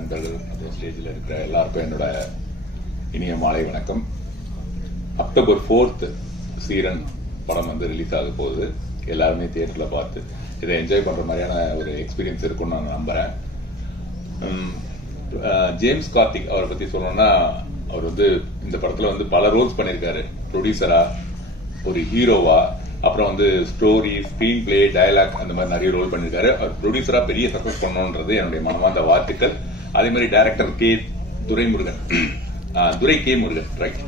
நண்பர்கள் அந்த ஸ்டேஜில் இருக்கிற எல்லாருக்கும் என்னோட இனிய மாலை வணக்கம். அக்டோபர் 4th சீரன் படம் வந்து ரிலீஸ் ஆக போகுது. எல்லாருமே தியேட்டரில் பார்த்து இதை என்ஜாய் பண்ணுற மாதிரியான ஒரு எக்ஸ்பீரியன்ஸ் இருக்கும்னு நான் நம்புகிறேன். ஜேம்ஸ் கார்த்திக் அவரை பற்றி சொல்லணும்னா, அவர் வந்து இந்த படத்தில் வந்து பல ரோல்ஸ் பண்ணியிருக்காரு. ப்ரொடியூசரா, ஒரு ஹீரோவா, அப்புறம் வந்து ஸ்டோரி, ஸ்கிரீன் பிளே, டயலாக், அந்த மாதிரி நிறைய ரோல் பண்ணியிருக்காரு. அவர் ப்ரொடியூசரா பெரிய சக்சஸ் பண்ணணுன்றது என்னுடைய மனமார்ந்த வாழ்த்துக்கள். அதே மாதிரி டைரக்டர் துரை கே முருகன், ரைட்?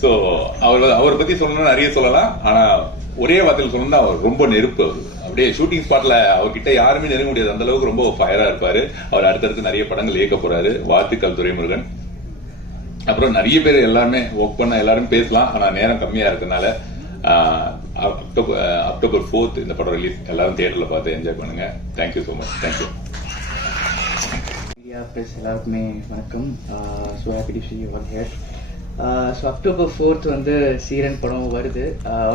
ஸோ அவரை பத்தி சொல்லணும்னா நிறைய சொல்லலாம். ஆனா ஒரே வார்த்தையில் சொல்லணும்னா அவர் ரொம்ப நெருப்பு. அவர் அப்படியே ஷூட்டிங் ஸ்பாட்ல அவர்கிட்ட யாருமே நெருங்க முடியாது, அந்த அளவுக்கு ரொம்ப ஃபயரா இருப்பாரு. அவர் அடுத்தடுத்து நிறைய படங்கள் இயக்க போறாரு. வாழ்த்துக்கள் துரைமுருகன். அப்புறம் நிறைய பேர் எல்லாருமே ஒர்க் பண்ண எல்லாரும் பேசலாம், ஆனா நேரம் கம்மியா இருக்கனால அக்டோபர் 4th இந்த படம் ரிலீஸ். எல்லாரும் தியேட்டர்ல பார்த்து என்ஜாய் பண்ணுங்க. Thank you so much. Thank you. Media press எல்லாருக்குமே வணக்கம். So happy to see you all here. So October 4th வந்து சீரன் படம் வருது.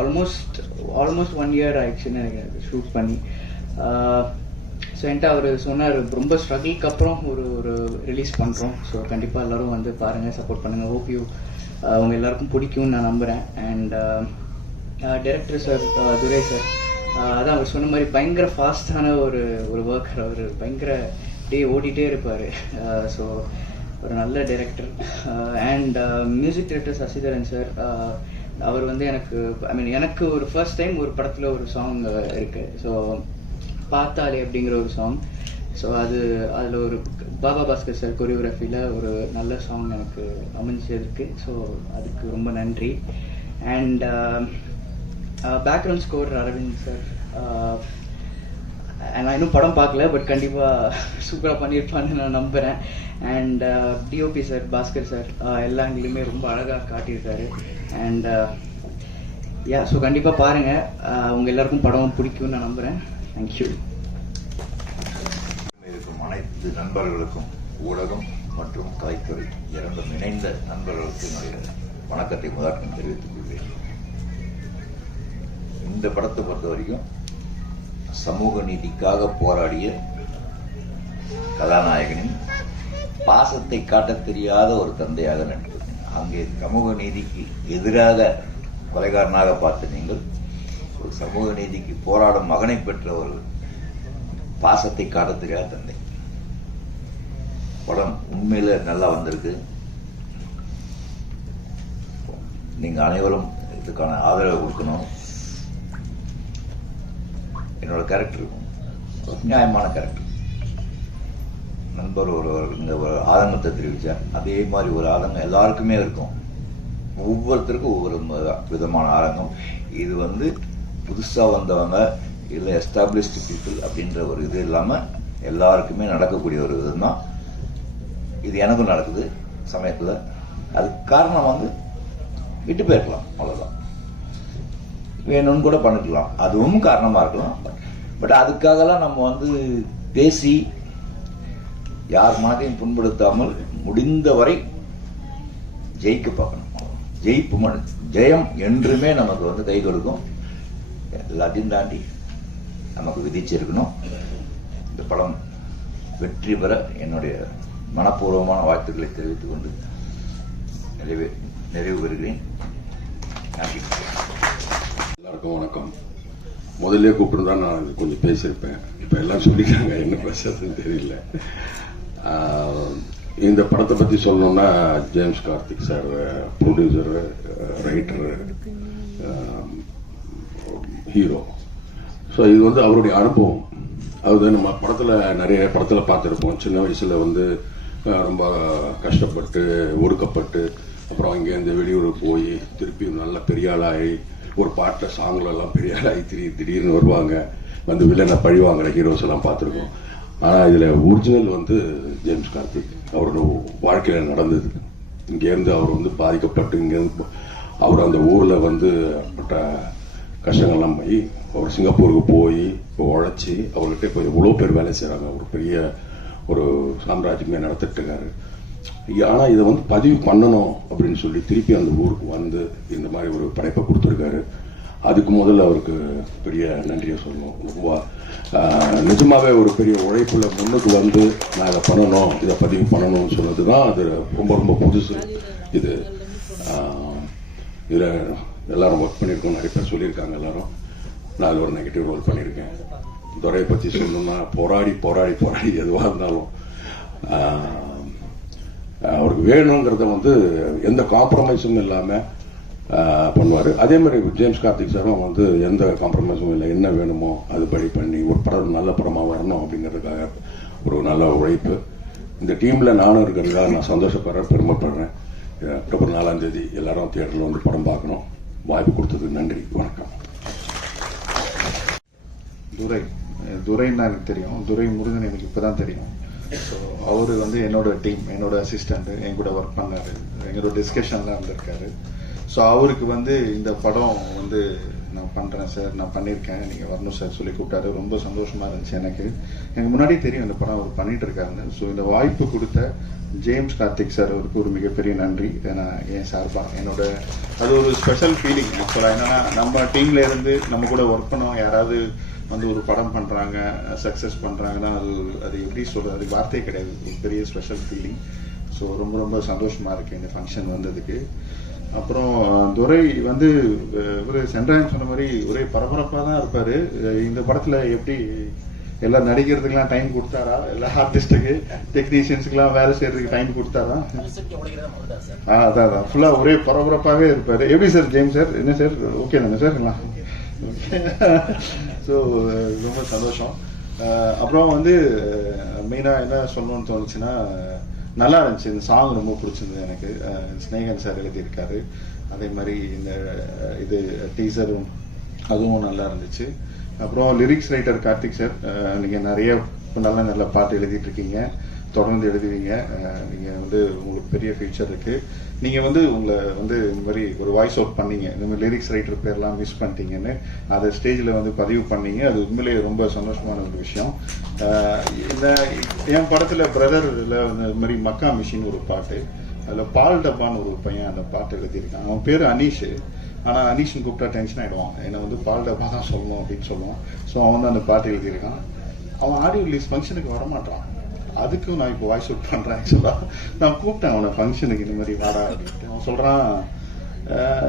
ஆல்மோஸ்ட் 1 year ஆயிடுச்சுன்னு எனக்கு ஷூட் பண்ணி. ஸோ என்கிட்ட அவர் சொன்னார், ரொம்ப ஸ்ட்ரகிள்க்கு அப்புறம் ஒரு ரிலீஸ் பண்ணுறோம். ஸோ கண்டிப்பாக எல்லோரும் வந்து பாருங்கள், சப்போர்ட் பண்ணுங்கள். ஹோப் யூ அவங்க எல்லாருக்கும் பிடிக்கும்னு நான் நம்புகிறேன். And director sir, Durai sir, அதான் அவர் சொன்ன மாதிரி பயங்கர ஃபாஸ்டான ஒரு ஒர்க்கர். அவர் பயங்கர டே ஓடிட்டே இருப்பார். ஸோ ஒரு நல்ல director. And music director Sasidharan sir, அவர் வந்து எனக்கு ஒரு ஃபர்ஸ்ட் டைம் ஒரு படத்தில் ஒரு சாங் இருக்குது. ஸோ பார்த்தாலே அப்படிங்கிற ஒரு சாங். ஸோ அதில் ஒரு பாபா பாஸ்கர் சார் கொரியோகிராஃபியில் ஒரு நல்ல சாங் எனக்கு அமைஞ்சிருக்கு. ஸோ அதுக்கு ரொம்ப நன்றி. And background score Aravind sir. நான் இன்னும் படம் பார்க்கல, பட் கண்டிப்பாக சூப்பராக பண்ணியிருப்பான்னு நான் நம்புகிறேன். And DOP sir, Bhaskar sir, எல்லா ஆங்கிலுமே ரொம்ப அழகாக காட்டியிருக்காரு. அண்ட் ஸோ கண்டிப்பாக பாருங்கள், உங்கள் எல்லாருக்கும் படம் பிடிக்கும்னு நான் நம்புகிறேன். தேங்க்யூ. இருக்கும் அனைத்து நண்பர்களுக்கும், ஊடகம் மற்றும் கலைத்துறை இரண்டும் இணைந்த நண்பர்களுக்கு என்னுடைய வணக்கத்தை முதற்கண் தெரிவித்துக் கொள்கிறேன். இந்த படத்தை பொறுத்த வரைக்கும் சமூக நீதிக்காக போராடிய கதாநாயகனின் பாசத்தை காட்டத் தெரியாத ஒரு தந்தையாக நடித்தது. அங்கே சமூக நீதிக்கு எதிராக கொலைகாரனாக பார்த்த நீங்கள் ஒரு சமூக நீதிக்கு போராடும் மகனை பெற்ற ஒரு பாசத்தை காட்டத் தெரியாத தந்தை. படம் உண்மையில நல்லா வந்திருக்கு. நீங்க அனைவரும் இதுக்கான ஆதரவு கொடுக்கணும். என்னோட கேரக்டர் நியாயமான கேரக்டர். நண்பர் இந்த ஒரு ஆதங்கத்தை தெரிவித்தார். அதே மாதிரி ஒரு ஆதங்கம் எல்லாருக்குமே இருக்கும். ஒவ்வொருத்தருக்கும் ஒவ்வொரு விதமான ஆதங்கம். இது வந்து புதுசா வந்தவங்க இல்லை எஸ்டாப்ளிஷ்டு பீப்புள் அப்படின்ற ஒரு இது இல்லாமல் எல்லாருக்குமே நடக்கக்கூடிய ஒரு இதுதான். இது எனக்கும் நடக்குது சமயத்தில். அதுக்கு காரணம் வந்து விட்டு போயிருக்கலாம், அவ்வளோதான். வேணும்னு கூட பண்ணிக்கலாம், அதுவும் காரணமாக இருக்கலாம். பட் அதுக்காகலாம் நம்ம வந்து பேசி யார் மனதையும் புண்படுத்தாமல் முடிந்தவரை ஜெயிக்க பார்க்கணும். ஜெயம் என்றுமே நமக்கு வந்து கை கொடுக்கும். எல்லாத்தையும் தாண்டி நமக்கு விதிச்சிருக்கணும். இந்த படம் வெற்றி பெற என்னுடைய மனப்பூர்வமான வாழ்த்துக்களை தெரிவித்துக் கொண்டு நிறைவு பெறுகிறேன். நன்றி. எல்லாருக்கும் வணக்கம். முதல்ல கூப்பிட்டுருந்தா நான் கொஞ்சம் பேசியிருப்பேன். இப்போ எல்லாம் சொல்லிட்டாங்க, என்ன பேசுறதுன்னு தெரியல. இந்த படத்தை பற்றி சொல்லணும்னா, James Karthik sir producer, writer, hero. So இது வந்து அவருடைய அனுபவம். அது நம்ம நிறைய படத்தில் பார்த்துருப்போம். சின்ன வயசில் வந்து ரொம்ப கஷ்டப்பட்டு ஒடுக்கப்பட்டு அப்புறம் இங்கேருந்து வெளியூருக்கு போய் திருப்பி நல்ல பெரிய ஆளாகி ஒரு பாட்டில் சாங்லெல்லாம் பெரிய ஆளாகி திடீர்னு வருவாங்க, வந்து வில்லனை பழி வாங்குற ஹீரோஸ் எல்லாம் பார்த்துருக்கோம். ஆனால் இதில் ஒரிஜினல் வந்து ஜேம்ஸ் கார்த்திக் அவரோட வாழ்க்கையில் நடந்தது. இங்கேருந்து அவர் வந்து பாதிக்கப்பட்டு இங்கேருந்து அவர் அந்த ஊரில் வந்து பட்ட கஷ்டங்கள்லாம் போய் அவர் சிங்கப்பூருக்கு போய் உழைச்சி அவர்கிட்ட இப்போ இவ்வளோ பேர் வேலை செய்கிறாங்க. ஒரு பெரிய ஒரு சாம்ராஜ்யமே நடத்திட்டு இருக்காரு. ஆனால் இதை வந்து பதிவு பண்ணணும் அப்படின்னு சொல்லி திருப்பி அந்த ஊருக்கு வந்து இந்த மாதிரி ஒரு படைப்பை கொடுத்துருக்காரு. அதுக்கு முதல்ல அவருக்கு பெரிய நன்றியை சொல்லணும். ரொம்ப நிஜமாவே ஒரு பெரிய உழைப்புல முன்னுக்கு வந்து நான் இதை பண்ணணும், இதை பதிவு பண்ணணும்னு சொன்னது தான் அது ரொம்ப ரொம்ப புதுசு. இது இதில் எல்லாரும் ஒர்க் பண்ணியிருக்கோம், நிறைய பேர் சொல்லியிருக்காங்க எல்லாரும். நான் அதில் ஒரு நெகட்டிவ் ரோல் பண்ணியிருக்கேன். துரையை பற்றி சொல்லணும்னா போராடி போராடி போராடி எதுவாக இருந்தாலும் அவருக்கு வேணுங்கிறத வந்து எந்த காம்ப்ரமைஸும் இல்லாமல் பண்ணுவார். அதே மாதிரி ஜேம்ஸ் கார்த்திக் சாரும் வந்து எந்த காம்ப்ரமைஸும் இல்லை, என்ன வேணுமோ அது படி பண்ணி ஒரு படம் நல்ல படமாக வரணும் அப்படிங்கிறதுக்காக ஒரு நல்ல உழைப்பு. இந்த டீமில் நானும் இருக்கிறதுக்காக நான் சந்தோஷப்படுறேன், பெருமைப்படுறேன். அக்டோபர் 4ஆம் தேதி எல்லாரும் தியேட்டரில் வந்து படம் பார்க்கணும். வாய்ப்பு கொடுத்ததுக்கு நன்றி, வணக்கம். துரைன்னா எனக்கு தெரியும், துரை முருகன் எனக்கு இப்போ தான் தெரியும். ஸோ அவர் வந்து என்னோட டீம், என்னோட அசிஸ்டண்ட்டு, என் கூட ஒர்க் பண்ணார், எங்களோட டிஸ்கஷன்லாம் இருந்திருக்காரு. ஸோ அவருக்கு வந்து இந்த படம் வந்து நான் பண்ணுறேன் சார், நான் பண்ணியிருக்கேன், நீங்கள் வரணும் சார் சொல்லி கூப்பிட்டாரு. ரொம்ப சந்தோஷமாக இருந்துச்சு எனக்கு முன்னாடி தெரியும் இந்த படம் அவர் பண்ணிட்டு இருக்காருன்னு. ஸோ இந்த வாய்ப்பு கொடுத்த ஜேம்ஸ் கார்த்திக் சார் அவருக்கு ஒரு மிகப்பெரிய நன்றி. ஏன்னா என் சார்பாக என்னோட அது ஒரு ஸ்பெஷல் ஃபீலிங் ஆக்சுவலாக. என்னன்னா நம்ம டீம்ல இருந்து நம்ம கூட ஒர்க் பண்ணோம், யாராவது வந்து ஒரு படம் பண்ணுறாங்க, சக்ஸஸ் பண்ணுறாங்கன்னா அது எப்படி சொல்கிறது, அது வார்த்தையே கிடையாது, ஒரு பெரிய ஸ்பெஷல் ஃபீலிங். ஸோ ரொம்ப ரொம்ப சந்தோஷமாக இருக்குது இந்த ஃபங்க்ஷன் வந்ததுக்கு. அப்புறம் துரை வந்து ஒரு சென்றாயம் சொன்ன மாதிரி ஒரே பரபரப்பாக தான் இருப்பார். இந்த படத்தில் எப்படி எல்லாம் நடிக்கிறதுக்கெல்லாம் டைம் கொடுத்தாரா, எல்லா ஆர்டிஸ்ட்டுக்கு டெக்னீஷியன்ஸுக்கெல்லாம் வேலை செய்யறதுக்கு டைம் கொடுத்தாரா? அதான் ஃபுல்லாக ஒரே பரபரப்பாகவே இருப்பார். எப்படி சார் ஜேம்ஸ் சார், என்ன சார் ஓகே தானே சார் எல்லாம்? ஸோ ரொம்ப சந்தோஷம். அப்புறம் வந்து மெயினாக என்ன சொல்லணும்னு தோணுச்சுன்னா, நல்லா இருந்துச்சு இந்த சாங், ரொம்ப பிடிச்சிருந்தது எனக்கு. ஸ்னேகன் சார் எழுதியிருக்காரு. அதே மாதிரி இந்த இது டீசரும் அதுவும் நல்லா இருந்துச்சு. அப்புறம் லிரிக்ஸ் ரைட்டர் கார்த்திக் சார், நீங்கள் நிறைய நல்ல நல்ல பாட்டு எழுதிட்டு இருக்கீங்க, தொடர்ந்து எழுதுவீங்க. நீங்கள் வந்து உங்களுக்கு பெரிய ஃபியூச்சர் இருக்கு. நீங்கள் வந்து உங்களை வந்து இந்த மாதிரி ஒரு வாய்ஸ் அவுட் பண்ணீங்க, இந்த மாதிரி லிரிக்ஸ் ரைட்டர் பேர்லாம் மிஸ் பண்ணிட்டீங்கன்னு அதை ஸ்டேஜில் வந்து பதிவு பண்ணீங்க. அது உண்மையிலேயே ரொம்ப சந்தோஷமான ஒரு விஷயம். இந்த என் படத்தில் பிரதரில் இந்த மாதிரி மக்கா மிஷின் ஒரு பாட்டு, அதில் பால் டப்பான்னு ஒரு பையன் அந்த பாட்டு எழுதியிருக்கான். அவன் பேர் அனீஷ். ஆனால் அனீஷ்னு கூப்பிட்டா டென்ஷன் ஆகிடுவான், என்னை வந்து பால் டப்பா தான் சொல்லணும் அப்படின்னு சொல்லுவான். ஸோ அவன் தான் அந்த பாட்டு எழுதியிருக்கான். அவன் ஆடியோ ரிலீஸ் ஃபங்க்ஷனுக்கு வரமாட்டான். அதுக்கும் நான் இப்போ வாய்ஸ் அவுட் பண்ணுறேன். ஆக்சுவலாக நான் கூப்பிட்டேன் அவனை ஃபங்க்ஷனுக்கு, இந்த மாதிரி வாடா அப்படின்ட்டு. அவன் சொல்கிறான்,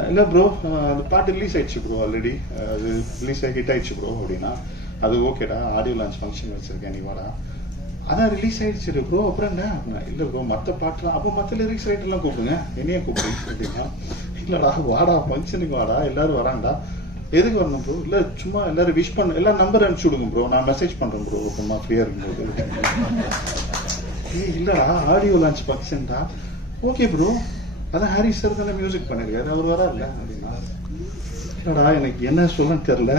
இல்லை ப்ரோ அந்த பாட்டு ரிலீஸ் ஆயிடுச்சு ப்ரோ, ஆல்ரெடி அது ரிலீஸ் ஆகி ஹிட் ஆயிடுச்சு ப்ரோ அப்படின்னா. அது ஓகேடா, ஆடியோ லான்ச் ஃபங்க்ஷன் வச்சுருக்கேன், நீ வாடா. அதான் ரிலீஸ் ஆயிடுச்சு ப்ரோ, அப்புறம் என்ன? இல்லை ப்ரோ மற்ற பாட்டுலாம், அப்போ மற்ற லிரிக்ஸ் ரைட்டர்லாம் கூப்பிடுங்க, என்னையே கூப்பிடுங்க அப்படின்னா. இல்லைடா வாடா ஃபங்க்ஷனுக்கு வாடா, எல்லாரும் வரான்டா. எதுக்கு வரணும் ப்ரோ? இல்லை சும்மா எல்லாரும் விஷ் பண்ண, எல்லாம் நம்பர் அனுப்பிச்சு விடுங்க ப்ரோ, நான் மெசேஜ் பண்ணுறேன் ப்ரோ அப்புறமா ஃப்ரீயாக இருக்கும்போது. இல்லைடா ஆடியோ லான்ச் ஃபங்க்ஷன்டா. ஓகே ப்ரோ, அதான் ஹாரி சார் தானே மியூசிக் பண்ணியிருக்காரு, அவர் வரா இல்லை அப்படின்னா. இல்லைடா எனக்கு என்ன சொல்லன்னு தெரில,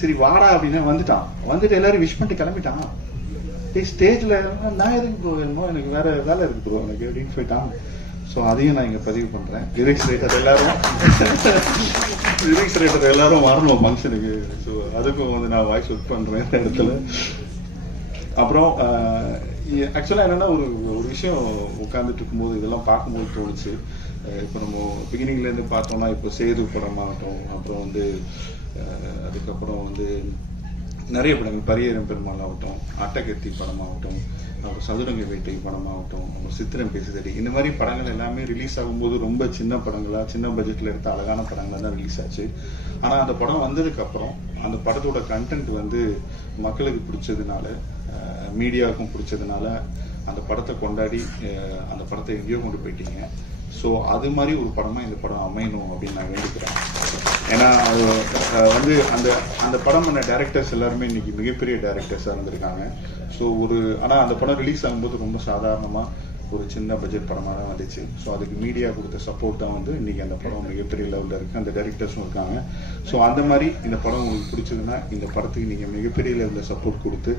சரி வாடா அப்படின்னா வந்துட்டான். வந்துட்டு எல்லாரும் விஷ் பண்ணிட்டு கிளம்பிட்டான். ஸ்டேஜில் நான் எதுக்கு ப்ரோ வேணுமோ, எனக்கு வேற வேலை இருக்கு ப்ரோ எனக்கு அப்படின்னு போயிட்டான். ஸோ அதையும் நான் இங்கே பதிவு பண்ணுறேன். லிரிக்ஸ் ரைட்டர் எல்லாரும் வரணும் ஃபங்க்ஷனுக்கு. ஸோ அதுக்கும் வந்து நான் வாய்ஸ் ஒர்க் பண்ணுறேன் இந்த இடத்துல. அப்புறம் ஆக்சுவலாக என்னென்னா ஒரு விஷயம் உட்காந்துட்டு இருக்கும்போது இதெல்லாம் பார்க்கும்போது தோணுச்சு. இப்போ நம்ம பிகினிங்லேருந்து பார்த்தோம்னா, இப்போ சேது படமாகட்டும், அப்புறம் வந்து அதுக்கப்புறம் வந்து நிறைய படங்கள், பரியேறும் பெருமாள் ஆகட்டும், அட்டகத்தி படமாகட்டும், அப்புறம் சதுரங்க வேட்டை படமாகட்டும், அப்புறம் சித்திரம் பேசுதடி, இந்த மாதிரி படங்கள் எல்லாமே ரிலீஸ் ஆகும்போது ரொம்ப சின்ன படங்களாக, சின்ன பட்ஜெட்டில் எடுத்த அழகான படங்களாக தான் ரிலீஸ் ஆச்சு. ஆனால் அந்த படம் வந்ததுக்கப்புறம் அந்த படத்தோட கண்டென்ட் வந்து மக்களுக்கு பிடிச்சதுனால, மீடியாவுக்கும் பிடிச்சதுனால அந்த படத்தை கொண்டாடி அந்த படத்தை எங்கேயோ கொண்டு போயிட்டீங்க. ஸோ அது மாதிரி ஒரு படமாக இந்த படம் அமையணும் அப்படின்னு நான் வேண்டிக்கிறேன். ஏன்னா வந்து அந்த படம் பண்ண டைரக்டர்ஸ் எல்லாருமே இன்னைக்கு மிகப்பெரிய டைரக்டர்ஸாக இருந்திருக்காங்க. ஸோ ஆனால் அந்த படம் ரிலீஸ் ஆகும்போது ரொம்ப சாதாரணமாக ஒரு சின்ன பட்ஜெட் படமாக தான் வந்துச்சு. ஸோ அதுக்கு மீடியா கொடுத்த சப்போர்ட் தான் வந்து இன்னைக்கு அந்த படம் மிகப்பெரிய லெவலில் இருக்குது, அந்த டைரக்டர்ஸும் இருக்காங்க. ஸோ அந்த மாதிரி இந்த படம் உங்களுக்கு பிடிச்சதுன்னா இந்த படத்துக்கு நீங்கள் மிகப்பெரிய லெவலில் சப்போர்ட் கொடுத்து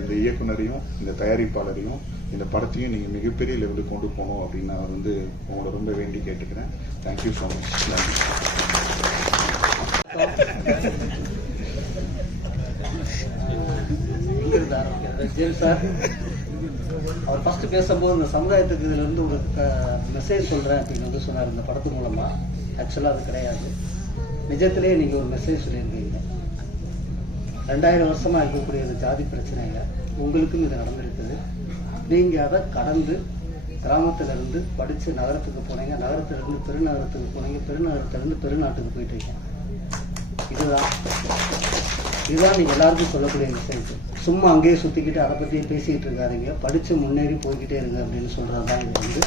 இந்த இயக்குனரையும் இந்த தயாரிப்பாளரையும் இந்த படத்தையும் நீங்கள் மிகப்பெரிய லெவலுக்கு கொண்டு போகணும் அப்படின்னு நான் வந்து உங்களை ரொம்ப வேண்டி கேட்டுக்கிறேன். Thank you so much. சார் அவர் ஃபர்ஸ்ட் பேசும்போது இந்த சமுதாயத்துக்கு இதுல இருந்து ஒரு மெசேஜ் சொல்றேன் அப்படின்னு வந்து சொன்னார் இந்த படத்து மூலமா. ஆக்சுவலா அது கிடையாது. நிஜத்திலேயே நீங்கள் ஒரு மெசேஜ் சொல்லியிருக்கீங்க. 2000 வருஷமாக இருக்கக்கூடிய இந்த ஜாதி பிரச்சனைங்க உங்களுக்கும் இது நடந்திருக்குது. நீங்கள் அதை கடந்து கிராமத்திலிருந்து படித்து நகரத்துக்கு போனீங்க, நகரத்திலிருந்து பெருநகரத்துக்கு போனீங்க, பெருநகரத்திலிருந்து பெருநாட்டுக்கு போயிட்டீங்க. இதுதான் நீங்கள் எல்லாருக்கும் சொல்லக்கூடிய மெசேஜ். சும்மா அங்கேயே சுற்றிக்கிட்டு அதை பற்றியே பேசிக்கிட்டு இருக்காதீங்க, படித்து முன்னேறி போய்கிட்டே இருங்க அப்படின்னு சொல்கிறது தான் இது வந்து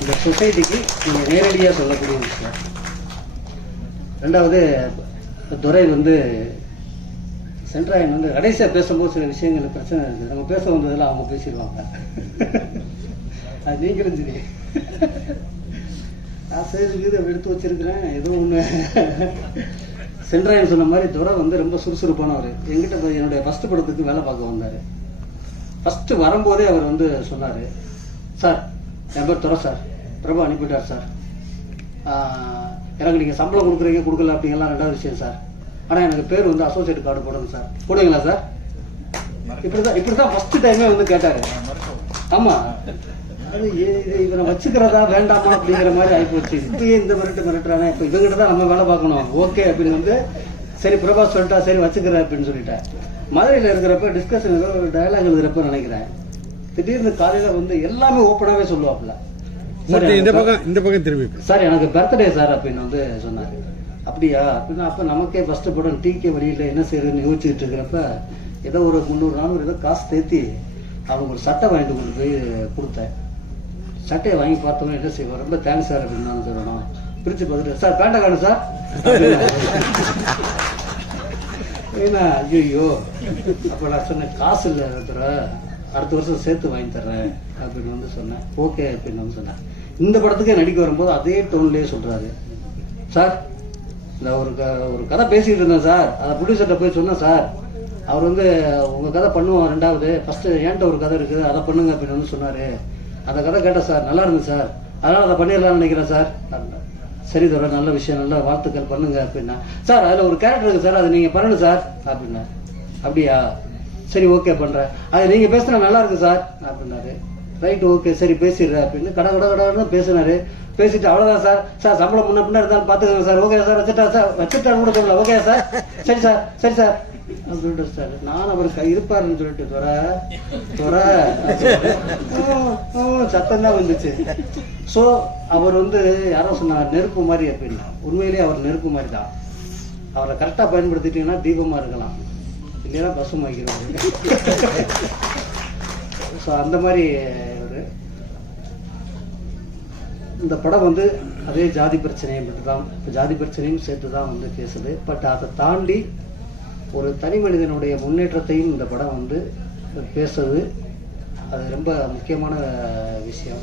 இந்த சொசைட்டிக்கு நீங்கள் நேரடியாக சொல்லக்கூடிய விஷயம். ரெண்டாவது, துரை வந்து சென்ட்ராயன் வந்து கடைசியாக பேசும்போது சில விஷயங்கள் பிரச்சனை இருக்குது. நம்ம பேச வந்ததெல்லாம் அவங்க பேசிடுவாங்க. அது நீங்களும் சரி, நான் செய்து எடுத்து வச்சிருக்கிறேன் ஏதோ ஒன்று. சென்ட்ராயன் சொன்ன மாதிரி துரை வந்து ரொம்ப சுறுசுறுப்பானவர். எங்கிட்ட என்னுடைய ஃபர்ஸ்ட் படத்துக்கு வேலை பார்க்க வந்தார். ஃபர்ஸ்ட் வரும்போதே அவர் வந்து சொன்னார், சார் என் பேர் துரை சார், பிரபு அனுப்பிட்டார் சார், எனக்கு நீங்கள் சம்பளம் கொடுக்குறீங்க கொடுக்கல அப்படிங்கலாம் ரெண்டாவது விஷயம் சார், ஆனால் எனக்கு பேர் வந்து அசோசியேட் கார்டு போடணும் சார், போடுவீங்களா சார்? இப்படிதான் ஃபர்ஸ்ட் டைமே வந்து கேட்டார். ஆமாம், அது இவரை வச்சுக்கிறதா வேண்டாமா அப்படிங்கிற மாதிரி ஆகிப்போச்சு. இப்பயே இந்த மிரட்டுறானே, இப்போ இவங்கிட்ட தான் நம்ம வேலை பார்க்கணும் ஓகே அப்படின்னு வந்து சரி பிரபா சொல்லிட்டா சரி வச்சுக்கிறேன் அப்படின்னு சொல்லிட்டேன். மதுரையில் இருக்கிறப்ப டிஸ்கஷன் ஏதோ ஒரு டயலாக் எழுதுறப்ப நினைக்கிறேன், திடீர்னு காலையில் வந்து எல்லாமே ஓப்பனாகவே சொல்லுவாப்புல, இந்த பக்கம் திரும்பி சார் எனக்கு பர்த்டே சார் அப்படின்னு வந்து சொன்னார். அப்படியா அப்படின்னா அப்போ நமக்கே ஃபர்ஸ்ட் படம் டிகே வழியில் என்ன செய்யறதுன்னு யோசிச்சுட்டு இருக்கிறப்ப ஏதோ ஒரு 300-400 ஏதோ காசு தேத்தி அவங்க ஒரு சட்டை வாங்கிட்டு கொண்டு போய் கொடுத்தேன். சட்டையை வாங்கி பார்த்தோம், என்ன செய்வோம், ரொம்ப தேங்க்ஸ் சார் அப்படின்னு நான் சொல்லணும். பிரிச்சு பார்த்துட்டு சார் பேண்டை காணும் சார் ஏன்னா ஐயோ அப்போ நான் சொன்னேன் காசு இல்லை அடுத்த வருஷம் சேர்த்து வாங்கி தர்றேன் அப்படின்னு வந்து சொன்னேன். ஓகே அப்படின்னு வந்து சொன்னேன். இந்த படத்துக்கே நடிக்க வரும்போது அதே டோன்லேயே சொல்றாரு, சார் இந்த ஒரு கதை பேசிட்டு இருந்தேன் சார், அதை ப்ரொடியூசர்கிட்ட போய் சொன்னேன் சார், அவர் வந்து உங்கள் கதை பண்ணுவோம், ரெண்டாவது ஃபஸ்ட்டு என்கிட்ட ஒரு கதை இருக்குது அதை பண்ணுங்க அப்படின்னு வந்து சொன்னார். அந்த கதை கேட்டேன் சார், நல்லா இருந்துச்சு சார், அதனால் அதை பண்ணிடலாம்னு நினைக்கிறேன் சார். சரி தோற நல்ல விஷயம், நல்ல வாழ்த்துக்கள் பண்ணுங்க அப்படின்னா. சார் அதில் ஒரு கேரக்டர் இருக்குது சார், அதை நீங்கள் பண்ணணும் சார் அப்படின்னா. அப்படியா சரி ஓகே பண்ணுறேன், அது நீங்கள் பேசுனா நல்லா இருக்கு சார் அப்படின்னாரு. ரைட் ஓகே சரி பேசிடுறேன் அப்படின்னு கடை பேசினாரு. பேசிட்டு அவ்வளோதான் சார், சார் சம்பளம் முன்ன பின்ன இருந்தாலும் பார்த்துக்கோங்க சார், ஓகே சார் வச்சுட்டான்னு கூட சொல்லல, ஓகே சார் சரி சார் அப்படின்ட்டு சார். நான் அவருக்கு இருப்பாருன்னு சொல்லிட்டு துற சத்தம் தான் வந்துச்சு. ஸோ அவர் வந்து யாரோ சொன்னார் நெருப்பு மாதிரி அப்படின்னா, உண்மையிலேயே அவர் நெருப்பு மாதிரி தான். அவரை கரெக்டாக பயன்படுத்திட்டீங்கன்னா தீபமாக இருக்கலாம், இல்லைன்னா பஸ்ஸும் ஆகிடுவாங்க. ஸோ அந்த மாதிரி ஒரு இந்த படம் வந்து அதே ஜாதி பிரச்சனையை மட்டும் தான், ஜாதி பிரச்சனையும் சேர்த்து தான் வந்து பேசுது. பட் அதை தாண்டி ஒரு தனி மனிதனுடைய முன்னேற்றத்தையும் இந்த படம் வந்து பேசுது. அது ரொம்ப முக்கியமான விஷயம்.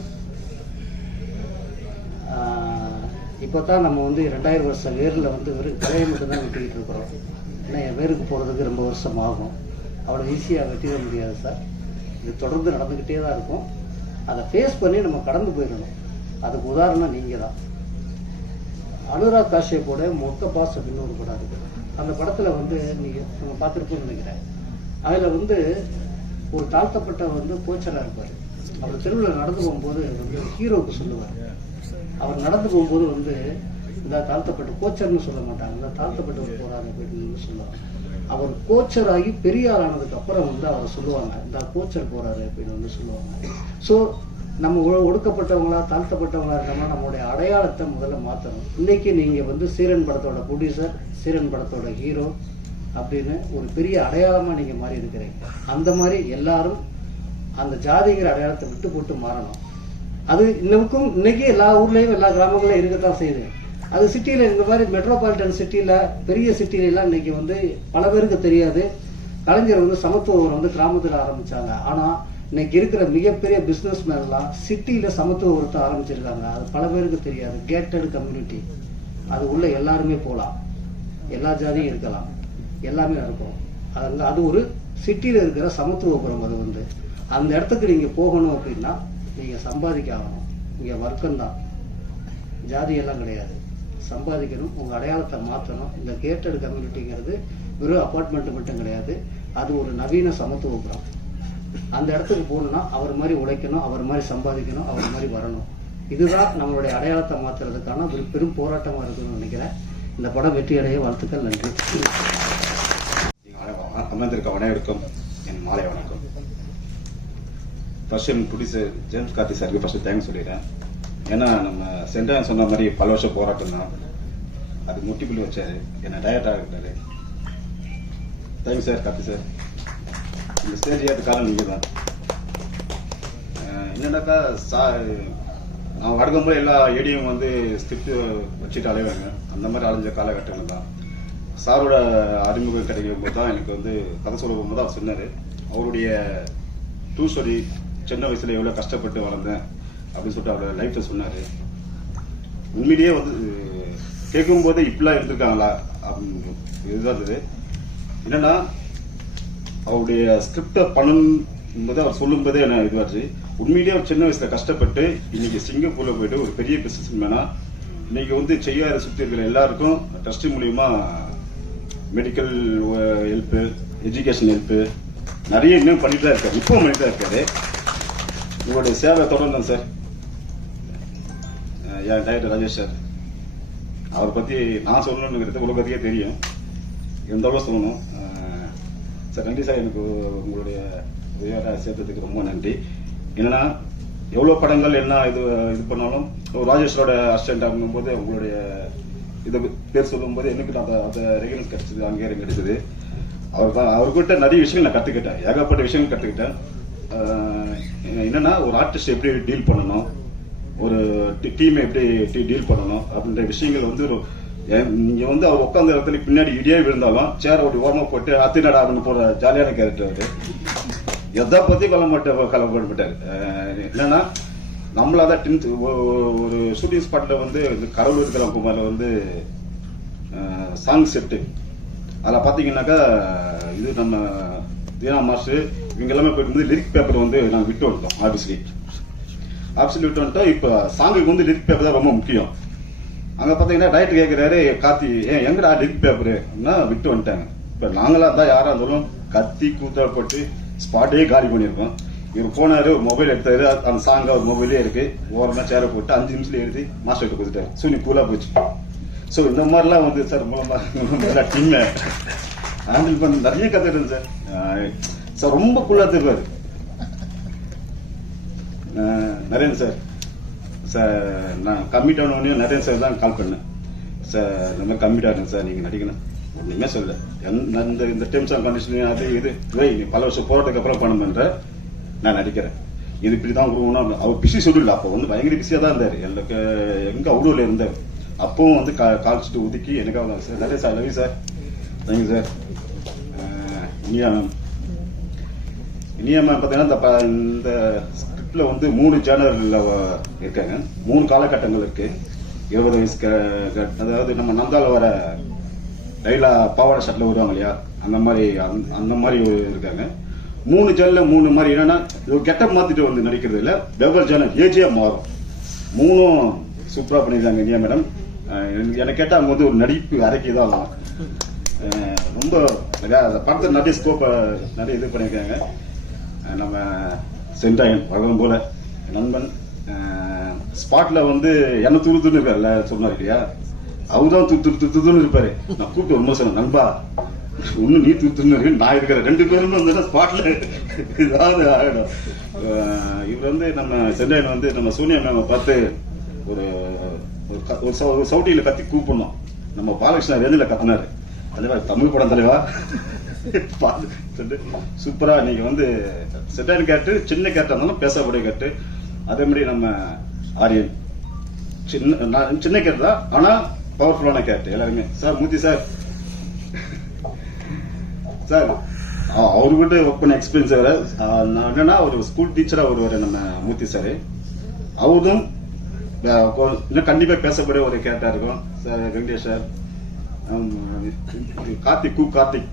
இப்போ தான் நம்ம வந்து 2000 வருஷம் வேரில் வந்து வெறும் கிளையை மட்டும்தான் வெட்டிக்கிட்டு இருக்கிறோம். ஏன்னா என் வேருக்கு போகிறதுக்கு ரொம்ப வருஷம் ஆகும், அவ்வளோ ஈஸியாக வெட்டிட முடியாது சார். இது தொடர்ந்து நடந்துக்கிட்டே தான் இருக்கும். அதை ஃபேஸ் பண்ணி நம்ம கடந்து போயிடணும். அதுக்கு உதாரணம் நீங்கள் தான். அனுராக் காஷ்யப்போட மொத்த பாஸ் அப்படின்னு ஒரு படம் இருக்குது. அந்த படத்தில் வந்து நீங்கள் நம்ம பார்த்துருப்போம்னு நினைக்கிறேன். அதில் வந்து ஒரு தாழ்த்தப்பட்ட வந்து கோச்சராக இருப்பார். அவர் தெருவில் நடந்து போகும்போது வந்து ஹீரோவுக்கு சொல்லுவார். அவர் நடந்து போகும்போது வந்து இந்த தாழ்த்தப்பட்ட கோச்சர்னு சொல்ல மாட்டாங்க, இந்த தாழ்த்தப்பட்டவர் போகிறாரு அப்படின்னு சொல்லுவாங்க. அவர் கோச்சர் ஆகி பெரிய ஆள் ஆனதுக்கு அப்புறம் வந்து அவர் சொல்லுவாங்க, இந்த கோச்சர் போறாரு அப்படின்னு வந்து சொல்லுவாங்க. ஸோ நம்ம ஒடுக்கப்பட்டவங்களா தாழ்த்தப்பட்டவங்களா இருக்கோம்னா நம்மளுடைய அடையாளத்தை முதல்ல மாற்றணும். இன்னைக்கு நீங்க வந்து சீரன் படத்தோட ப்ரொடியூசர், சீரன் படத்தோட ஹீரோ அப்படின்னு ஒரு பெரிய அடையாளமா நீங்க மாறி இருக்கிறீங்க. அந்த மாதிரி எல்லாரும் அந்த ஜாதிங்கிற அடையாளத்தை விட்டு போட்டு மாறணும். அது இன்னமுக்கும் இன்னைக்கு எல்லா ஊர்லயும் எல்லா கிராமங்களையும் இருக்கத்தான் செய்யுது. அது சிட்டியில இந்த மாதிரி மெட்ரோபாலிட்டன் சிட்டியில பெரிய சிட்டில எல்லாம் இன்னைக்கு வந்து பல பேருக்கு தெரியாது. கலைஞர் வந்து சமத்துவம் வந்து கிராமத்துல ஆரம்பிச்சாங்க. ஆனா இன்னைக்கு இருக்கிற மிகப்பெரிய பிசினஸ் மேன் எல்லாம் சிட்டியில சமத்துவ ஒருத்த ஆரம்பிச்சிருக்காங்க. அது பல பேருக்கு தெரியாது. கேட்டட் கம்யூனிட்டி, அது உள்ள எல்லாருமே போகலாம், எல்லா ஜாதியும் இருக்கலாம், எல்லாமே இருக்கும். அது ஒரு சிட்டியில இருக்கிற சமத்துவபுரம். அது வந்து அந்த இடத்துக்கு நீங்க போகணும் அப்படின்னா நீங்க சம்பாதிக்க ஆகணும். இங்க வர்க்கம் தான், ஜாதியெல்லாம் கிடையாது. சம்பாதிக்கணும், உங்க அடையாளத்தை மாற்றணும். இந்த கேட்டட் கம்யூனிட்டிங்கிறது வெறும் அபார்ட்மெண்ட் மட்டும் கிடையாது, அது ஒரு நவீன சமத்துவபுரம். அந்த இடத்துக்கு போகணும்னா அவர் மாதிரி உழைக்கணும், அவர் மாதிரி சம்பாதிக்கணும், அவர் மாதிரி வரணும். இதுதான் நம்மளுடைய அடையாளத்தை மாற்றுறதுக்கான ஒரு பெரும் போராட்டமா இருக்குன்னு நினைக்கிறேன். இந்த படம் வெற்றி அடைய வாழ்த்துக்கள். நன்றி. அமர்ந்திருக்க அனைவருக்கும் என் மாலை வணக்கம். ஃபர்ஸ்ட் என் ப்ரொடியூசர் ஜேம்ஸ் கார்த்தி சாருக்கு ஃபர்ஸ்ட் தேங்க்ஸ் சொல்லிடுறேன். ஏன்னா நம்ம சென்றான் சொன்ன மாதிரி பல வருஷம் போராட்டம் தான், அது முட்டிப்புள்ளி வச்சாரு, என்ன டயர்டாக இருக்கிறாரு. Thank you sir, Karthi sir. இந்த ஸ்டேஜ் ஏற்ற காலம் நீங்கள் தான். என்னன்னாக்கா நான் வழக்கம்போது எல்லா ஏடியும் வந்து ஸ்கிரிப்ட் வச்சுட்டு அலைவாங்க, அந்த மாதிரி அலைஞ்ச காலகட்டங்கள் தான். சாரோட அறிமுகம் கிடைக்கும் போது தான் எனக்கு வந்து கதை சொல்லும் போது அவர் சொன்னார், அவருடைய ட்ரூ ஸ்டோரி, சின்ன வயசுல எவ்வளோ கஷ்டப்பட்டு வளர்ந்தேன் அப்படின்னு சொல்லிட்டு அவரோட லைஃப்ல சொன்னார். உண்மையிலேயே வந்து கேட்கும்போது இப்படிலாம் இருந்திருக்காங்களா அப்படின்னு இதுதான் இருந்தது. என்னன்னா அவருடைய ஸ்கிரிப்டை பண்ணணும்போது அவர் சொல்லும்போதே என்ன இதுவாச்சு. உண்மையிலேயே அவர் சின்ன வயசுல கஷ்டப்பட்டு இன்னைக்கு சிங்கப்பூர்ல போயிட்டு ஒரு பெரிய பிசினஸ் மேனா இன்னைக்கு வந்து செய்யாத சுற்றி இருக்கிற எல்லாருக்கும் ட்ரஸ்ட் மூலியமா மெடிக்கல் ஹெல்ப்பு, எஜுகேஷன் ஹெல்ப்பு நிறைய இன்னும் பண்ணிட்டு தான் இருக்காரு, இப்பவும் பண்ணிட்டு தான் இருக்காரு. உங்களுடைய சேவை தொடரணும் சார். என் டைரக்டர் ராஜேஷ் சார், அவரை பத்தி நான் சொல்லணுங்கிறது உலகத்தையே தெரியும், இருந்தாலும் சொல்லணும் சார். நன்றி சார், எனக்கு உங்களுடைய உயர சேர்த்ததுக்கு ரொம்ப நன்றி. என்னன்னா எவ்வளோ படங்கள் என்ன இது பண்ணாலும் ராஜேஷோட அசிஸ்டன்ட் ஆகும்போது உங்களுடைய இதை பேர் சொல்லும் போது எனக்கு அந்த ரெகுலன்ஸ் கிடைச்சது, அங்கீகாரம் கிடைச்சது. அவர்கிட்ட நிறைய விஷயங்கள் நான் கற்றுக்கிட்டேன், ஏகப்பட்ட விஷயங்கள் கற்றுக்கிட்டேன். என்னன்னா ஒரு ஆர்டிஸ்ட் எப்படி டீல் பண்ணணும், ஒரு டீமை எப்படி டீல் பண்ணணும் அப்படின்ற விஷயங்கள் வந்து நீங்க வந்து அவர் உட்காந்த இடத்துல பின்னாடி இடியே விழுந்தாலும் சேர் ஒரு ஓரமா போட்டு அத்தினடா அப்படின்னு போற ஜாலியான கேரக்டர். எதை பத்தி கலப்பட்டாரு. என்னன்னா நம்மளாதான் ஒரு ஷூட்டிங் ஸ்பாட்ல வந்து கடவுள் கிளம்புமாரில் வந்து சாங் செட்டு அதில் பார்த்தீங்கன்னாக்கா இது நம்ம தீனா மாஸ்டர் இவங்க எல்லாமே போயிட்டு லிரிக் பேப்பர் வந்து நாங்கள் விட்டு வந்துட்டோம். ஆப்ஸ்லி விட்டு வந்துட்டோம். இப்போ சாங்குக்கு வந்து லிரிக் பேப்பர் தான் ரொம்ப முக்கியம். அங்கே பார்த்தீங்கன்னா டைரக்டர் கேட்குறாரு, கார்த்தி எங்கடா லிரிக் பேப்பருன்னா விட்டு வந்துட்டாங்க. இப்போ நாங்களாம் தான் யாராக இருந்தாலும் கத்தி கூத்தாப்பட்டு ஸ்பாட்டே காலி பண்ணியிருக்கோம். இவர் போனாரு, ஒரு மொபைல் எடுத்தாரு, அந்த சாங் ஒரு மொபைலே இருக்கு, ஓரமா சேரை போட்டு 5 நிமிஷத்துல எழுதி மாஸ்டர் கொடுத்துட்டாரு. சூனி கூலா போச்சு. ஸோ இந்த மாதிரிலாம் வந்து சார் மூலமா டீமை ஹேண்டில் பண்ணி நிறைய கத்துக்கிட்டேன் சார். சார் ரொம்ப கூலா இருப்பாரு நரேன் சார். சார் நான் கம்மிட் ஆனோடனே நரேன் சார் தான் கால் பண்ணேன். சார் இந்த மாதிரி கம்மிட் ஆகிறேன் சார், நீங்க நடிக்கணும் ஒன்றுமே சொல்ல. இந்த டேர்ம்ஸ் அண்ட் கண்டிஷன் அது இது நீ பல வருஷம் போராட்டத்துக்கு அப்புறம் பண்ண பண்ற, நான் நடிக்கிறேன், இது இப்படிதான் கொடுக்கணும். அவர் பிஸி ஷெட்யூல், அப்போ வந்து பயங்கர பிஸியா தான் இருந்தார். எனக்கு எங்க அவுடூர்ல இருந்தார். அப்பவும் வந்து கால்ச்சிட்டு ஒதுக்கி எனக்காக சார் நிறைய சார் லவி sir, thank you sir. Iniya ma'am பார்த்தீங்கன்னா இந்த ஸ்கிரிப்ட்ல வந்து 3 ஜேர்னல்ல இருக்காங்க, 3 காலகட்டங்கள் இருக்கு. 20 வயசுக்கு, அதாவது நம்ம நந்தால வர லைலா பாவாடை ஷர்ட்ல வருவாங்க இல்லையா, அந்த மாதிரி இருக்காங்க. 3 ஜேர்னல்ல 3 மாதிரி. என்னன்னா கெட்டப் மாத்திட்டு வந்து நடிக்கிறது இல்ல, வெவ்வேறு ஜேர்னல் ஏஜே மாறும். 3ம் சூப்பரா பண்ணிருக்காங்க இனியா மேடம். எனக்கு கேட்டா அவங்க வந்து ஒரு நடிப்பு அரைக்கி தான் ரொம்ப படத்தை நிறைய ஸ்கோப்ப நிறைய இது பண்ணியிருக்காங்க. நம்ம சென்றாயன் வழக்கம் போல நண்பன் ஸ்பாட்ல வந்து என்ன துருத்துன்னு இருக்காருல்ல சொன்னார் இல்லையா, அவர்தான் துருத்துன்னு இருப்பாரு. நான் கூப்பிட்டு ரொம்ப சொன்னேன், நண்பா ஒன்னும் நீ துருத்துன்னு இருக்கு, நான் இருக்கிற 2 பேரும் வந்து ஸ்பாட்ல ஏதாவது ஆகிடும். இவர் வந்து நம்ம சென்றாயன் வந்து நம்ம சோனியா மேம பார்த்து ஒரு சவுட்டியில கத்தி கூப்பிடணும். நம்ம பாலகிருஷ்ணன் ரேஞ்சில கத்தினாரு, தலைவா தமிழ் படம் தலைவா சூப்பரா நீங்க வந்து செட்டான கேட்டு சின்ன கேட்டா இருந்தாலும் பேசக்கூடிய கேட்டு. அதே மாதிரி நம்ம ஆரியன் சின்ன கேட்டு தான், ஆனா பவர்ஃபுல்லான கேட்டு எல்லாருமே. சார் மூர்த்தி சார், சார் அவர்கிட்ட ஒர்க் பண்ண எக்ஸ்பீரியன்ஸ் வேற. என்னன்னா ஒரு ஸ்கூல் டீச்சரா வருவாரு நம்ம மூர்த்தி சார். அவரும் இன்னும் கண்டிப்பா பேசக்கூடிய ஒரு கேரக்டா இருக்கும். சார் வெங்கடேஷ் சார், கார்த்திக்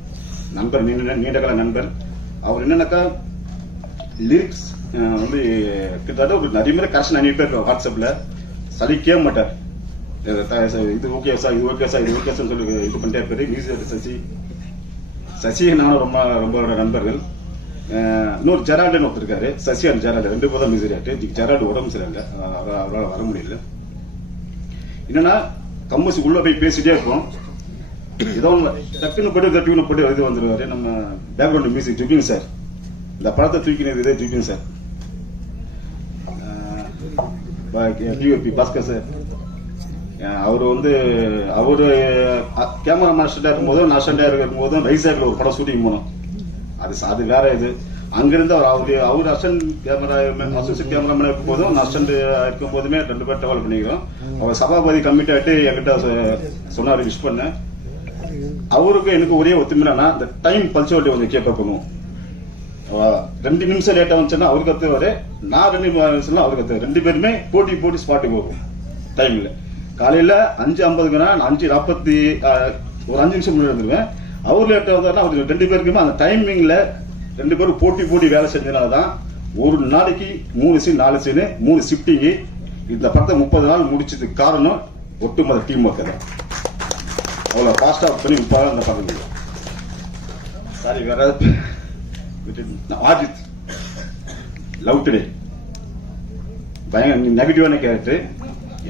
நண்பர், நீண்ட கால நண்பர். அவர் என்னன்னாக்கா லிரிக்ஸ் வந்து கிட்டத்தட்ட ஒரு நிறைய முறை கரெக்ஷன் அனுப்பிட்டு வாட்ஸ்அப்ல சலிக்கவே மாட்டார். இது ஓகே சார், இது ஓகே சார், இது ஓகே சார் சொல்லி இது பண்ணிட்டே இருப்பாரு. மியூசிக் சசி நானும் ரொம்ப நண்பர்கள். இன்னொரு ஜெரால்டுன்னு ஒருத்தர் இருக்காரு, சசி அண்ட் ஜெரால்டு 2 பேரும் மியூசிக் ஆக்டர். ஜெரால்டு உடம்பு சரியில்லை, அவரால் வர முடியல. என்னன்னா கம்மசி உள்ள போய் பேசிட்டே இருப்போம். ஏதோ டக்குன்னு போட்டு தட்டுன்னு போட்டு இது வந்துருவாரு. நம்ம பேக்ரவுண்ட் மியூசிக் ஜுபின் சார், இந்த படத்தை தூக்கினது இதே Jubin sir. DOP Bhaskar sir, அவரு அவரு கேமரா மாஸ்டர்டா இருக்கும்போதும் நாஸ்டண்டா இருக்கும்போதும் வைசாக்ல ஒரு படம் ஷூட்டிங் போனோம். அது வேற இது. அங்கிருந்து அவர் அசிஸ்டன்ட் கேமராமேன் இருக்கும் போதும் அசிஸ்டன்ட் இருக்கும் போதுமே 2 பேர் டெவலப் பண்ணிக்கிறோம். அவர் சபாபதி கமிட் ஆகிட்டு என்கிட்ட சொன்னாரு, விஷ் பண்ண. அவருக்கு எனக்கு ஒரே ஒத்துமைனா இந்த டைம் பல்ச்சுவாலிட்டி கொஞ்சம் கேப் பண்ணுவோம். 2 நிமிஷம் லேட்டா வந்துச்சுன்னா அவருக்கு கத்துவாரு, நான் 2 நிமிஷம் அவருக்கு கத்துவாரு. 2 பேருமே போட்டி ஸ்பாட்டுக்கு போகும் டைம்ல. காலையில 5:50க்குனா 5:40 ஒரு 5 நிமிஷம் முன்னாடி வந்துருவேன். அவர் லேட்டா வந்தாருன்னா அவருக்கு 2 பேருக்குமே அந்த டைமிங்ல 2 பேரும் போட்டி வேலை செஞ்சதுனாலதான் ஒரு நாளைக்கு 3 சீன் 4 சீனு 3 ஷிப்டிங்கு. இந்த படத்தை 30 நாள் முடிச்சதுக்கு காரணம் ஒட்டுமொத்த டீம் ஒர்க் தான். அவ்வளவு ஃபாஸ்டா பண்ணி 30 நாள் அந்த படம். சாரி, வேற ஆஜித் லவ் டுடே பயங்கர நெகட்டிவான கேரக்டர்,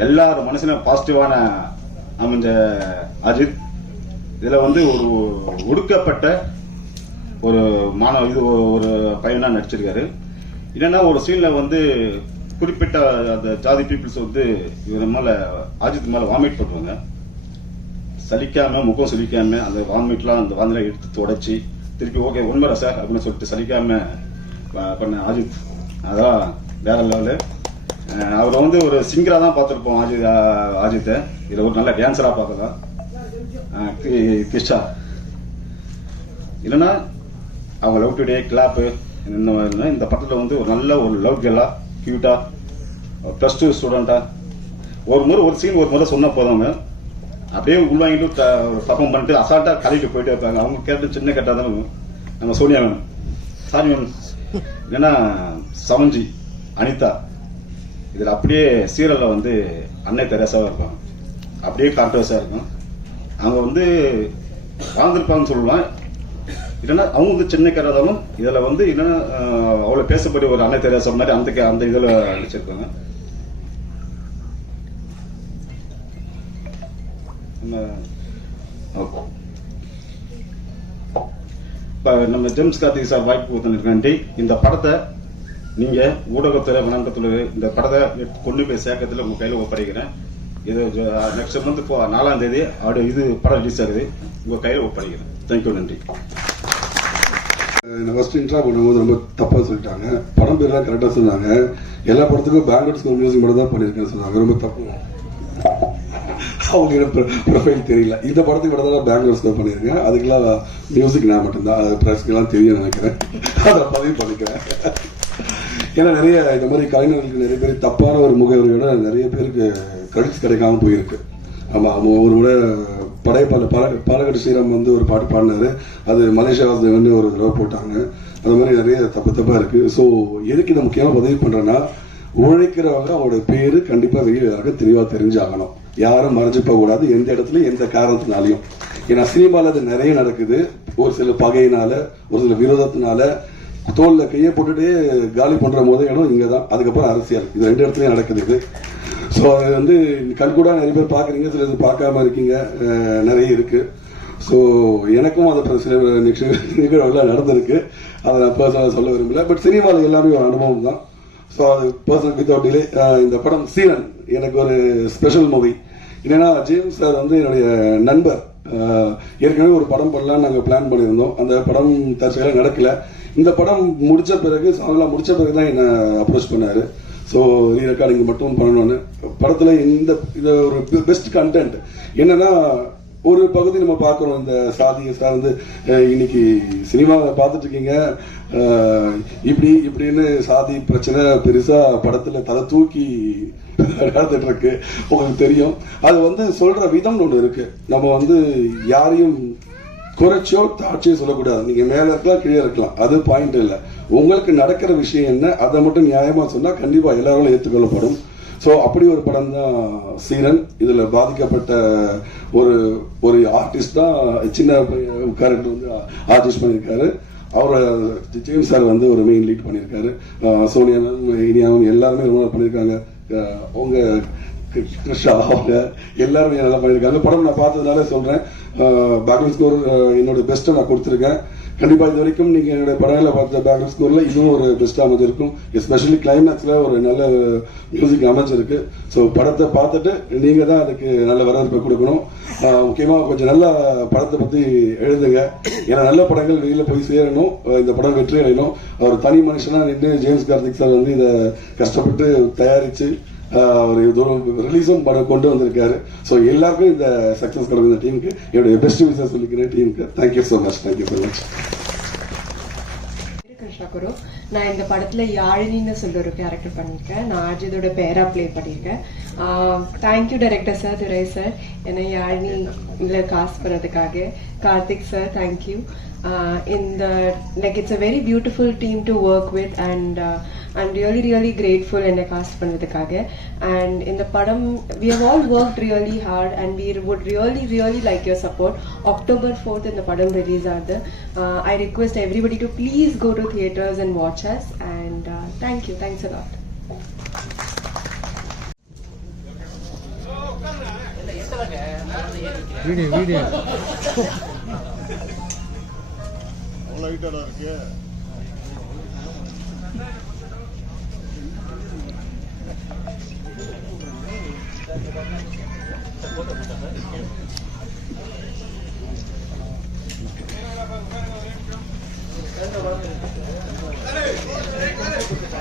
எல்லாரும் மனசுல பாசிட்டிவான அமைஞ்ச அஜித். இதுல ஒரு ஒடுக்கப்பட்ட ஒரு இது ஒரு பையனா நடிச்சிருக்காரு. என்னன்னா ஒரு சீன்ல குறிப்பிட்ட அந்த ஜாதி பீப்புள்ஸ் இவர் மேல அஜித் மேல வாமிட் பண்ணுவாங்க. சலிக்காம முகம் சலிக்காம அந்த வாமிட்லாம் அந்த வாந்தில எடுத்து தொடச்சி திருப்பி ஓகே உண்மைரா சார் அப்படின்னு சொல்லிட்டு சலிக்காம பண்ண அஜித், அதான் வேற லெவலு. அவர் ஒரு சிங்கரா தான் பார்த்திருப்போம் அஜித்தை. இதுல ஒரு நல்ல டான்சரா பார்க்கலாம். கிஷா இல்லைன்னா அவங்க லவ் டுடே கிளாப்பு இந்த படத்துல ஒரு நல்ல ஒரு லவ் கேர்லா கியூட்டா +2 ஸ்டூடெண்டா ஒரு சீன் ஒரு முறை சொன்ன போதாங்க அப்படியே உள்வாங்கிட்டு பர்ஃபார்ம் பண்ணிட்டு அசால்ட்டா கழிட்டு போயிட்டே இருப்பாங்க. அவங்க கேட்டு சின்ன கேட்டா தான் நம்ம சோனியா வேணும், சாரி வேணும், இல்லைன்னா சமஞ்சி அனிதா. இதுல அப்படியே சீரியல்ல அன்னை தெரேசாவா இருக்கும், அப்படியே கான்ட்ரவர்ஸா இருக்கும். அவங்க வாழ்ந்திருப்பாங்கன்னு சொல்லுவான். இல்லைன்னா அவங்க சின்ன கேட்டாலும் இதுல இல்லைன்னா அவ்வளவு பேசப்பட்ட ஒரு அன்னை தெரேசா மாதிரி அந்த இதுல நடிச்சிருக்காங்க. நம்ம ஜேம்ஸ் கார்த்திக் சார் வாய்ப்பு கொடுத்துருக்காண்டி இந்த படத்தை நீங்க ஊடகத்துல வணக்கத்துல இந்த படத்தை கொண்டு போய் சேர்க்கறதுல உங்க கையில ஒப்படைக்கிறேன். இது நெக்ஸ்ட் மந்த் 4ஆம் தேதி இது படம் ரிலீஸ் ஆகுது, உங்க கையில ஒப்படைக்கிறேன். தேங்க்யூ, நன்றி. ஃபர்ஸ்ட் இன்ட்ரா பண்ணும்போது ரொம்ப தப்பா சொல்லிட்டாங்க. படம் பேர்லாம் கரெக்டா சொன்னாங்க. எல்லா படத்துக்கும் பேக்ரவுண்ட் ஸ்கோர் மியூசிக் மட்டும் தான் பண்ணிருக்கேன்னு சொன்னாங்க. ரொம்ப தப்பு. அவங்க ப்ரொஃபைல் தெரியல. இந்த படத்துக்கு மட்டும் தான் பேக்ரவுண்ட் ஸ்கோர் பண்ணிருக்கேன். அதுக்கெல்லாம் மியூசிக் நான் மட்டும்தான். அது பிரஸ்க்கெல்லாம் தெரியும் நினைக்கிறேன். அதை பதிவு பண்ணிக்கிறேன். ஏன்னா நிறைய இந்த மாதிரி கலைஞர்களுக்கு நிறைய பேர் தப்பான ஒரு முகவரியோட நிறைய பேருக்கு கிரெடிட்ஸ் கிடைக்காம போயிருக்கு. ஆமா, ஒரு முறை பாலக்காடு ஸ்ரீராம் ஒரு பாட்டு பாடினாரு. அது மலேசியா ஒரு தடவை போட்டாங்க. அந்த மாதிரி நிறைய தப்பா இருக்கு. ஸோ எதுக்கு இதை முக்கியமா பதிவு பண்றேன்னா, உழைக்கிறவங்க அவங்களோட பேரு கண்டிப்பா வெளியில தெளிவா தெரிஞ்சாகணும். யாரும் மறைஞ்சு போக கூடாது எந்த இடத்துல எந்த காரணத்தினாலையும். ஏன்னா சினிமால அது நிறைய நடக்குது. ஒரு சில பகையினால, ஒரு சில விரோதத்தினால தோல்ல கையை போட்டுட்டே காலி பண்ற போதே இடம் இங்கதான். அதுக்கப்புறம் அரசியல், இது 2 இடத்துலயும் நடக்குது இது. ஸோ அது கண்கூடா நிறைய பேர் பாக்குறீங்க, சில இது பார்க்காம இருக்கீங்க, நிறைய இருக்கு. ஸோ எனக்கும் அதை சில நிகழ்வுகள் நடந்திருக்கு. அதை நான் பர்சனலாக சொல்ல விரும்பல. பட் சினிமாவில் எல்லாமே ஒரு அனுபவம் தான். ஸோ அது பர்சனல் வித்வுட் டிலே. இந்த படம் சீரன் எனக்கு ஒரு ஸ்பெஷல் மூவி. என்னன்னா ஜேம்ஸ் சார் என்னுடைய நண்பர். ஏற்கனவே ஒரு படம் பண்ணலாம்னு நாங்கள் பிளான் பண்ணியிருந்தோம். அந்த படம் தற்செயலாக நடக்கல. இந்த படம் முடிச்ச பிறகு சாங்லாம் முடிச்ச பிறகு தான் என்னை அப்ரோச் பண்ணாரு. ஸோ ரீ ரெக்கார்டிங் மட்டும் பண்ணணும்னு. படத்துல இந்த ஒரு பெஸ்ட் கண்டென்ட் என்னன்னா, ஒரு பகுதி நம்ம பார்க்கிறோம், இந்த சாதியை சார்ந்து இன்னைக்கு சினிமாவை பார்த்துட்டு இருக்கீங்க, இப்படின்னு சாதி பிரச்சனை பெருசா படத்துல தலை தூக்கி நடந்துட்டு இருக்கு. உங்களுக்கு தெரியும். அது சொல்ற விதம் ஒண்ணு இருக்கு. நம்ம யாரையும் குறைச்சோ தாட்சியோ சொல்லக்கூடாது. நீங்க மேல இருக்கலாம், கீழே இருக்கலாம், அது பாயிண்ட் இல்லை. உங்களுக்கு நடக்கிற விஷயம் என்ன, அதை மட்டும் நியாயமா சொன்னா கண்டிப்பா எல்லாரும் ஏற்றுக்கொள்ளப்படும். ஸோ அப்படி ஒரு படம் தான் சீரன். இதுல பாதிக்கப்பட்ட ஒரு ஆர்டிஸ்ட் தான், சின்ன கேரக்டர் ஆர்டிஸ்ட் பண்ணியிருக்காரு. அவரை ஜேம்ஸ் சார் ஒரு மெயின் லீட் பண்ணியிருக்காரு. சோனியா இனியாவும் எல்லாருமே ரொம்ப பண்ணியிருக்காங்க. அவங்க கிருஷ்ணா அவங்க எல்லாருமே நல்லா பண்ணியிருக்காங்க. படம் நான் பார்த்ததுனால சொல்றேன், பேக்ரவுண்ட் ஸ்கோர் என்னோட பெஸ்ட்டை நான் கொடுத்துருக்கேன். கண்டிப்பா இது வரைக்கும் நீங்க என்னுடைய படங்களை பார்த்த பேக்ரவுண்ட் ஸ்கோர்ல இதுவும் ஒரு பெஸ்ட் அமைஞ்சிருக்கும். எஸ்பெஷலி கிளைமேக்ஸ்ல ஒரு நல்ல மியூசிக் அமைஞ்சிருக்கு. ஸோ படத்தை பார்த்துட்டு நீங்க தான் அதுக்கு நல்ல வரவேற்பை கொடுக்கணும். முக்கியமா கொஞ்சம் நல்ல படத்தை பத்தி எழுதுங்க. ஏன்னா நல்ல படங்கள் வெளியில போய் சேரணும், இந்த படம் வெற்றி அடையணும். அவர் தனி மனுஷனா நின்று ஜேம்ஸ் கார்த்திக் சார் வந்து இதை கஷ்டப்பட்டு தயாரிச்சு ஒரு ரிலீஸும் படம் கொண்டு வந்திருக்காரு. ஸோ எல்லாருக்கும் இந்த சக்சஸ் கொடுக்குற டீமுக்கு என்னுடைய பெஸ்ட் விஷயம் சொல்லிக்கிறேன். டீமுக்கு thank you so much. Thank you so much. Krishna Guru, நான் இந்த படத்துல யாழினின்னு சொல்ற ஒரு கேரக்டர் பண்ணியிருக்கேன். நான் அஜிதோட பேரா பிளே பண்ணியிருக்கேன். Thank you director sir, Durai sir, என்னை யாழினி இதுல காஸ்ட் பண்ணதுக்காக. Karthik sir, thank you. It's a very beautiful team to work with, and I'm really grateful in the cast பண்ணதுக்காக. And in the padam we have all worked really hard, and we would really like your support. October 4th in the padam release ஆகுது. I request everybody to please go to theaters and watch us, and thanks a lot. Video இருக்கு.